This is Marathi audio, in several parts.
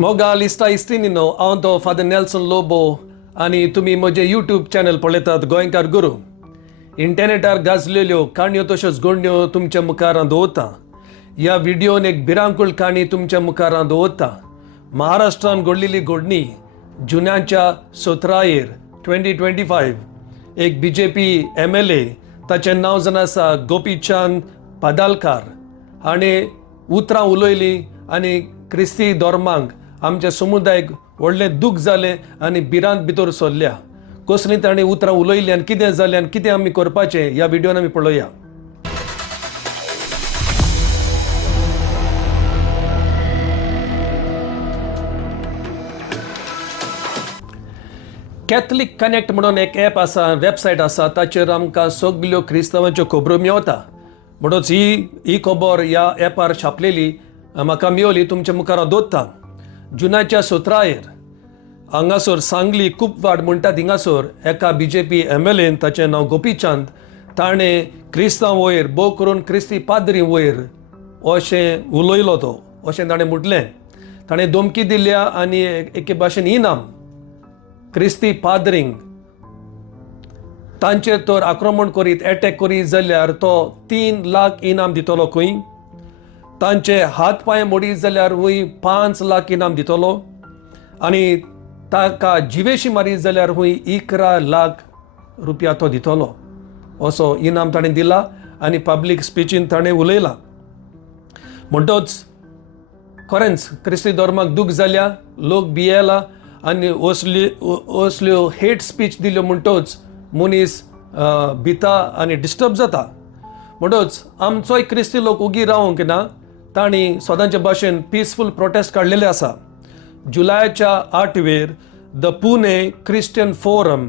मोगा लिस्टा इस्तीनिनो हांव तो फादर नेल्सन लोबो आनी तुमी म्हजें यूट्यूब चॅनल पळयतात गोंयकार गुरू. इंटरनेटार गाजलेल्यो काणयो तश्योच घडण्यो तुमच्या मुखार दवरता. ह्या व्हिडिओन एक भिरांकूळ काणी तुमच्या मुखार दवरता. महाराष्ट्रान घडलेली घडणी जुन्याच्या 17 2025 एक BJP MLA ताचें नांव जावन आसा गोपीचंद पादालकार हाणें उतरां उलयलीं आनी क्रिस्ती धर्मांक आमच्या समुदायाक व्हडलें दूख जालें आनी भिरांत भितर सरल्या. कसलीं ताणें उतरां उलयलीं आनी कितें जालें आनी कितें आमी करपाचें ह्या व्हिडिओन आमी पळोवया. कॅथलीक कनेक्ट म्हणून एक ॲप आसा, वेबसायट आसा, ताचेर आमकां सगल्यो क्रिस्तांवांच्यो खबरो मेळटा. म्हणूच ही खबर ह्या ॲपार छापलेली म्हाका मेळ्ळी, तुमच्या मुखार दवरता. जुनाच्या 17 हांगासर सांगली कुपवाड म्हणटात हिंगासर एका BJP MLA ताचें नांव गोपीचंद ताणें क्रिस्तांव वयर भोव करून क्रिस्ती पाद्री वयर अशें उलयलो तो, अशें ताणें म्हटलें. ताणें धमकी दिल्या आनी एके भाशेन इनाम क्रिस्ती पाद्रींक तांचेर तर आक्रमण करीत एटॅक करीत जाल्यार तो 3 लाख इनाम दितलो खंय. तांचे हात पांय मोडीत जाल्यार हूंय 5 लाख इनाम दितलो आनी ताका जिवेशी मारीत जाल्यार हूंय 11 लाख रुपया तो दितलो. असो इनाम ताणें दिला आनी पब्लीक स्पिचीन ताणें उलयलां. म्हणटच खरेंच क्रिस्ती धर्माक दूख जाल्या, लोक भियेला आनी असल्यो हेट स्पीच दिल्यो म्हणटच मनीस भिता आनी डिस्टर्ब जाता. म्हणटच आमचोय क्रिस्ती लोक उगी रावंक ना, तांणी सदांचे भाशेन पीसफूल प्रोटेस्ट काडलेले आसा. जुलायाच्या 8 द पुणे क्रिश्चियन फोरम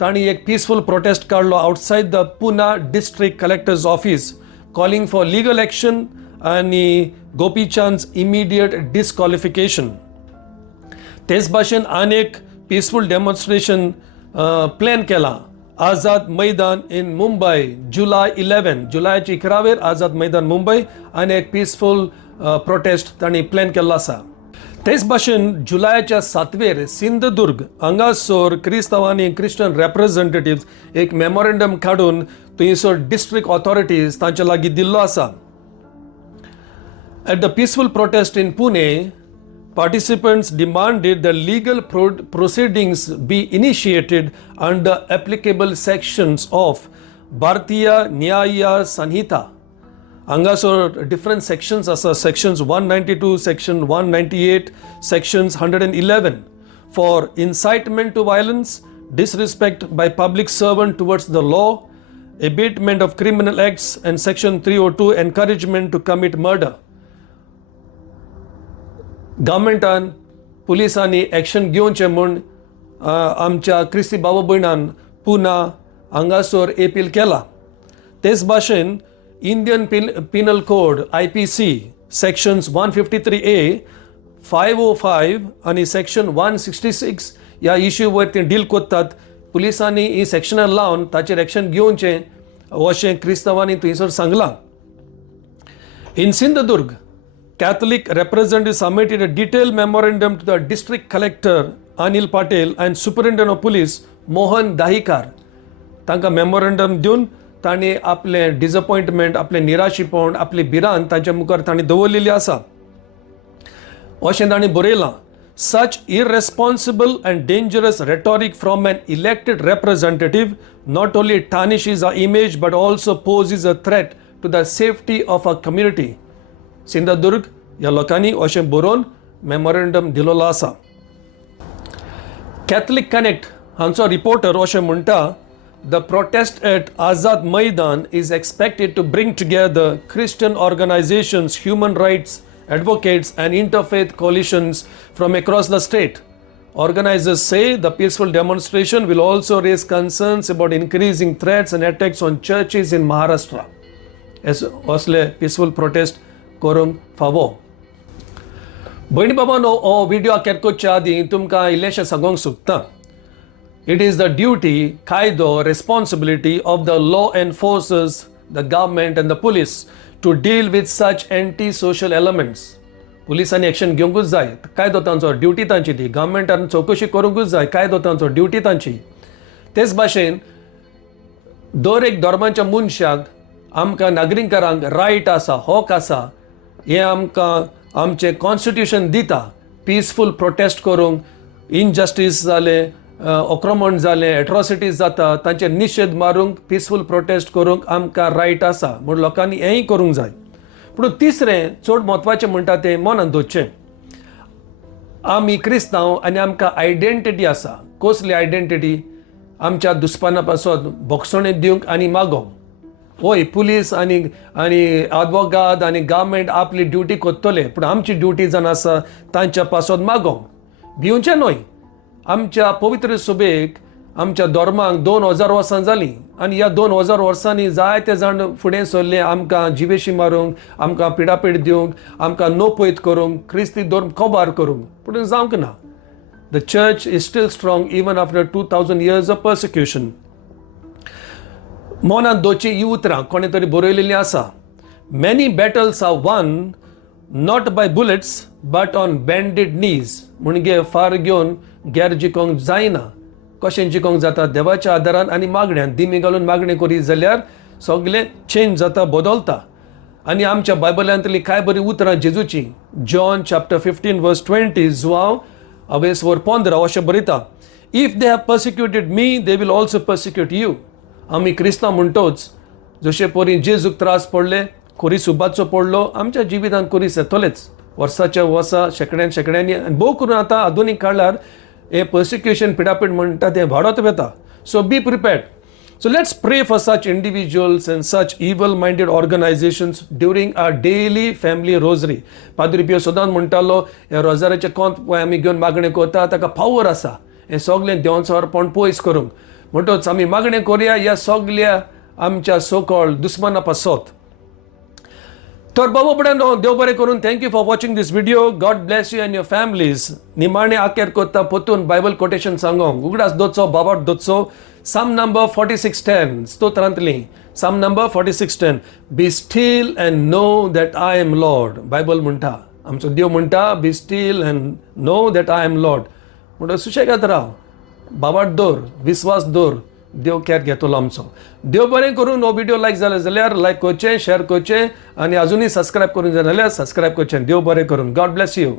तांणी एक पीसफूल प्रोटेस्ट काडलो outside the Poona district collector's office calling for legal action आनी गोपीचंद इमिडिएट डिस्क्वॉलिफिकेशन. तेच भाशेन आनीक पीसफूल डेमॉन्स्ट्रेशन प्लॅन केलां आझाद मैदान इन मुंबय जुलाय 11 जुलायाच्या 11 आझाद मैदान मुंबय आनी एक पीसफूल प्रोटेस्ट तांणी प्लॅन केल्लो आसा. तेच भाशेन जुलायाच्या 7 सिंधुदुर्ग हांगासर क्रिस्तांवांनी क्रिश्चन रिप्रेझेंटेटिव्स एक मेमोरेंडम काडून थंयसर डिस्ट्रिक्ट ऑथॉरिटीज तांचे लागीं दिल्लो आसा. At the peaceful protest in Pune, participants demanded that legal proceedings be initiated under applicable sections of Bharatiya Nyaya Sanhita. Hangasor different sections asa, sections 192, section 198, sections 111 for incitement to violence, disrespect by public servant towards the law, abatement of criminal acts, and section 302 encouragement to commit murder. गव्हर्मेंटान पुलिसांनी एक्शन घेवचें म्हूण आमच्या क्रिस्ती भाव भयणान पुना हांगासर अपील केला. तेच भाशेन Indian Pinal code IPC sections 153A 505 आनी सेक्शन 166 ह्या इश्यू वयर ते डील करतात. पुलिसांनी ही सेक्शनां लावन ताचेर एक्शन घेवचें अशें क्रिस्तांवांनी थंयसर सांगलां. In Sindhudurg, Catholic representatives submitted a detailed memorandum to the district collector Anil Patel and superintendent of police Mohan Dahikar. तांकां मेमोरेंडम दिवन तांणी आपले डिसअपॉइंटमेंट, आपले निराशीपण, आपली भिरांत तांच्या मुखार तांणी दवरलेली आसा अशें तांणी बरयलां. Such irresponsible and dangerous rhetoric from an elected representative not only tarnishes our image but also poses a threat to the safety of our community. Sindhudurg ह्या लोकांनी अशें बरोवन मेमोरेंडम दिलोलो आसा. कॅथलीक कनेक्ट हांचो रिपोर्टर अशें म्हणटा, the prostate at Azad Maidan is expected to bring together Christian organisations, human rights advocates and interfaith coalitions from across the state. Organizers say the peaceful demonstration will also raise concerns about increasing threats and attacks on churches in Maharashtra. असले peaceful protest करूंक फावो. भयणी बाबांनो, हो व्हिडिओ केरकोच्या आदीं तुमकां इल्लेशें सांगूंक सोदतां. इट इज द ड्युटी, कायदो, responsibility of the law enforcers, the government and the police to deal with such anti-social elements. पुलिसांनी एक्शन घेवंकूच जाय काय तो तांचो ड्युटी तांची ती गव्हर्मेंटान चवकशी करूंकूच जाय काय तो तांचो ड्युटी तांची तेच भाशेन दर एक धर्माच्या मनशाक आमकां नागरिकांक रायट आसा हक आसा हे आमकां आमचें कॉन्स्टिट्यूशन दिता पिसफूल प्रोटेस्ट करूंक इनजस्टीस जाले आक्रमण जाले एट्रॉसिटीज जाता तांचे निशेध मारूंक पिसफूल प्रोटेस्ट करूंक आमकां रायट आसा म्हूण लोकांनी हेंय करूंक जाय पूण तिसरें चड म्हत्वाचें म्हणटा तें मनांत दवरचें आमी क्रिस्तांव आनी आमकां आयडेंटिटी आसा कसली आयडेंटिटी आमच्या दुस्माना पासून बोगसणें दिवंक आनी मागोवंक होय पुलीस आनी आदवोगाद आनी गव्हर्मेंट आपली ड्युटी कोत्तले पूण आमची ड्युटी जावन आसा तांच्या पासून मागोवंक भिवचें न्हय आमच्या पवित्र सुबेक आमच्या धर्मांक 2000 वर्सां जालीं आनी ह्या 2000 वर्सांनी जायते जाण फुडें सरले आमकां जिवेशी मारूंक आमकां पिडापीड दिवंक आमकां नोपयत करूंक क्रिस्ती धर्म कोबार करूंक पूण जावंक ना the church is steel strong even after 2000 years of persecution मनांत दवरची ही उतरां कोणे तरी बरयलेलीं आसा many battles are won not by bullets but on bended knees म्हणजे फार घेवन गॅर जिकोंक जायना कशें जिकोंक जाता देवाच्या आदारान आनी मागण्यांत दिमी घालून मागणी करी जाल्यार सगळें चेंज जाता बदलता आनी आमच्या बायबलांतली कांय बरी उतरां जेजूची जॉन चॅप्टर 15 verse 20 जुआंव 15 अशें बरयता if they have persecuted me they will also persecute you आमी क्रिस्तांव म्हणटोच जशे परी जेजूक त्रास पडले खोरीस उबाचो पडलो आमच्या जिवितांत खोरीस येतलेच वर्साच्या वर्सा शेकड्यांनी आनी भोव करून आतां आधुनीक काळार हे पर्सिक्युशन पिडापीड म्हणटा तें वाडत वेता so be prepared so let's pray for such individuals and such evil minded organisations during our daily family rosary पाद्री पियो सदांच म्हणटालो हे रोजाराचे कोंत पळय आमी घेवन मागणें करता ताका पावर आसा हें सगळें देवाचो अर्पण पयस करूंक म्हणटच आमी मागणें करुया ह्या सगळ्या आमच्या सो-कॉल्ड दुस्माना पासत तर बाबा फुड्यान देव बरें करून thank you for watching this video God bless you and your families निमाणें आखेर कोत्ता पोतून बायबल कोटेशन सांगोंक उगडास दोचो बाबाट दोचो साम नंबर 46:10 स्तोत्रांतली psalm number 46:10 be still and know that I am Lord Bible म्हणटा आमचो देव म्हणटा be still and know that I am Lord म्हणटा सुशेगाद राव बाबाट दवर विस्वास दवर देव कॅर घेतलो आमचो देव बरें करून हो व्हिडिओ लायक जालो जाल्यार लायक करचें शेअर करचें आनी अजुनूय सबस्क्रायब करूंक जाय जाल्यार सबस्क्रायब करचें देव बरें करून गॉड ब्लेस यू